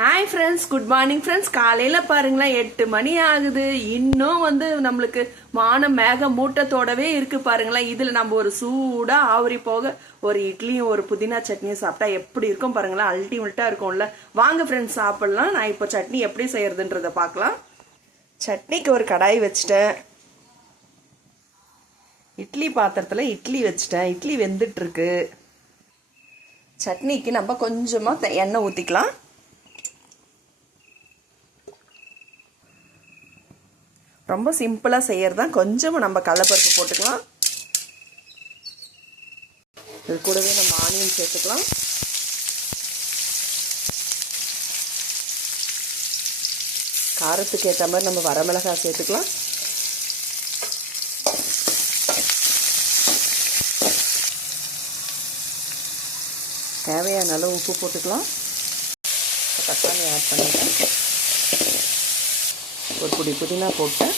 Hi friends, good morning friends. காலையில் பாருங்களேன், 8 மணி ஆகுது. இன்னும் நம்மளுக்கு வானம் மேக மூட்டத்தோடவே இருக்கு பாருங்களேன். இதில் நம்ம ஒரு சூடாக ஆவரி போக ஒரு இட்லியும் ஒரு புதினா சட்னியும் சாப்பிட்டா எப்படி இருக்கும் பாருங்களேன். அல்டிமேட்டாக இருக்கும்ல. வாங்க ஃப்ரெண்ட்ஸ் சாப்பிட்லாம். நான் இப்போ சட்னி எப்படி செய்யறதுன்றதை பார்க்கலாம். சட்னிக்கு ஒரு கடாய் வச்சுட்டேன். இட்லி பாத்திரத்தில் இட்லி வச்சுட்டேன். இட்லி வெந்துட்டு இருக்கு. சட்னிக்கு நம்ம கொஞ்சமாக எண்ணெய் ஊற்றிக்கலாம். ரொம்ப சிம்பிளாக செய்யறதான். கொஞ்சமாக நம்ம கடலைப்பருப்பு போட்டுக்கலாம். இது கூடவே நம்ம ஆனியன் சேர்த்துக்கலாம். காரத்துக்கு ஏற்ற மாதிரி நம்ம வரமிளகாய் சேர்த்துக்கலாம். தேவையான அளவு உப்பு போட்டுக்கலாம். தக்காளி ஆட் பண்ணிட்டேன். ஒரு பொடி புதினா போட்டேன்.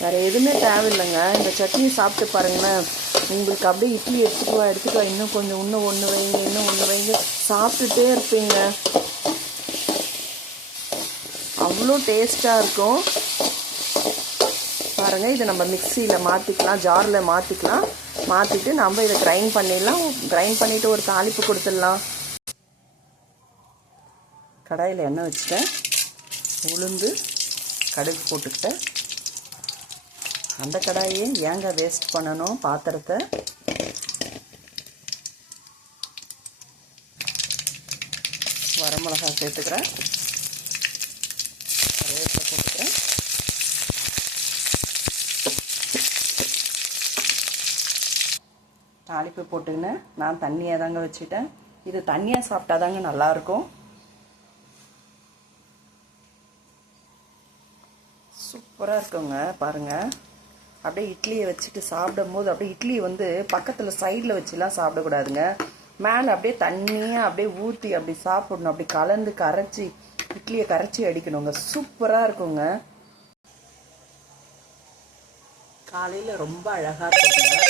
வேறு எதுவுமே தேவையில்லைங்க. இந்த சட்னி சாப்பிட்டு பாருங்களேன். உங்களுக்கு அப்படியே இட்லி எடுத்துக்குவா இன்னும் கொஞ்சம் இன்னும் ஒன்று வைங்க, இன்னும் ஒன்று வைங்க, சாப்பிட்டுட்டே இருப்பீங்க. அவ்வளோ டேஸ்ட்டாக இருக்கும் பாருங்கள். இதை நம்ம மிக்சியில் மாற்றிக்கலாம், ஜாரில் மாற்றிக்கலாம். மாற்றிட்டு நம்ம இதை கிரைண்ட் பண்ணிடலாம். கிரைண்ட் பண்ணிவிட்டு ஒரு தாளிப்பு கொடுத்துடலாம். கடாயில் எண்ணெய் வச்சுட்டேன். உளுந்து கடுகு போட்டுக்கிட்டேன். அந்த கடாயே ஏங்க வேஸ்ட் பண்ணணும் பாத்திரத்தை. வரமிளகாய் சேர்த்துக்கிறேன். கருவேப்பிலை போட்டுக்கிறேன். தாளிப்பு போட்டுக்கினேன். நான் தண்ணியாக தாங்க வச்சுட்டேன். இது தண்ணியாக சாப்பிட்டா தாங்க நல்லாயிருக்கும். சூப்பராக இருக்குங்க பாருங்கள். அப்படியே இட்லியை வச்சுட்டு சாப்பிடும் போது அப்படியே இட்லி பக்கத்தில் சைடில் வச்சுலாம் சாப்பிடக்கூடாதுங்க. மேலே அப்படியே தண்ணியாக அப்படியே ஊற்றி அப்படி சாப்பிடணும். அப்படி கலந்து கரைச்சி இட்லியை கரைச்சி அடிக்கணுங்க. சூப்பராக இருக்குங்க. காலையில் ரொம்ப அழகாக இருக்குங்க.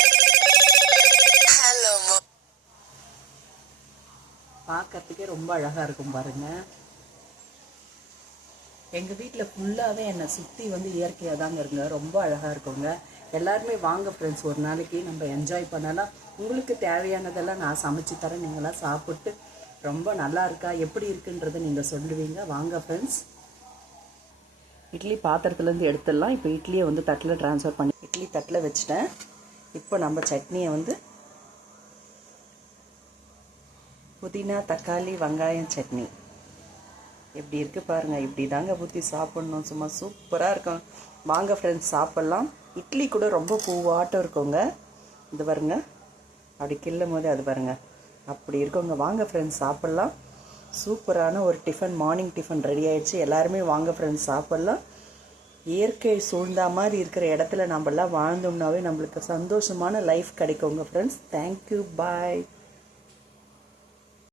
பார்க்கறதுக்கே ரொம்ப அழகாக இருக்கும் பாருங்கள். எங்கள் வீட்டில் ஃபுல்லாகவே என்னை சுற்றி இயற்கையாக தாங்க இருங்க. ரொம்ப அழகாக இருக்குங்க. எல்லாருமே வாங்க ஃப்ரெண்ட்ஸ், ஒரு நாளைக்கு நம்ம என்ஜாய் பண்ணலாம். உங்களுக்கு தேவையானதெல்லாம் நான் சமைச்சு தரேன். நீங்களாம் சாப்பிட்டு ரொம்ப நல்லா இருக்கா, எப்படி இருக்குன்றதை நீங்கள் சொல்லுவீங்க. வாங்க ஃப்ரெண்ட்ஸ். இட்லி பாத்திரத்துலேருந்து எடுத்துடலாம். இப்போ இட்லியை தட்டில் ட்ரான்ஸ்ஃபர் பண்ணி இட்லி தட்டில் வச்சுட்டேன். இப்போ நம்ம சட்னியை புதினா தக்காளி வெங்காயம் சட்னி எப்படி இருக்குது பாருங்கள். இப்படி தாங்க ஊற்றி சாப்பிட்ணும். சும்மா சூப்பராக இருக்கும். வாங்க ஃப்ரெண்ட்ஸ் சாப்பிட்லாம். இட்லி கூட ரொம்ப பூவாட்டம் இருக்குங்க. இது பாருங்க, அப்படி கிள்ளும் போது அது பாருங்க அப்படி இருக்குங்க. வாங்க ஃப்ரெண்ட்ஸ் சாப்பிட்லாம். சூப்பரான ஒரு டிஃபன், மார்னிங் டிஃபன் ரெடி ஆயிடுச்சு. எல்லாருமே வாங்க ஃப்ரெண்ட்ஸ் சாப்பிட்லாம். இயற்கை சூழ்ந்த மாதிரி இருக்கிற இடத்துல நம்மளாம் வாழ்ந்தோம்னாவே நம்மளுக்கு சந்தோஷமான லைஃப் கிடைக்குங்க ஃப்ரெண்ட்ஸ். தேங்க்யூ, பாய்.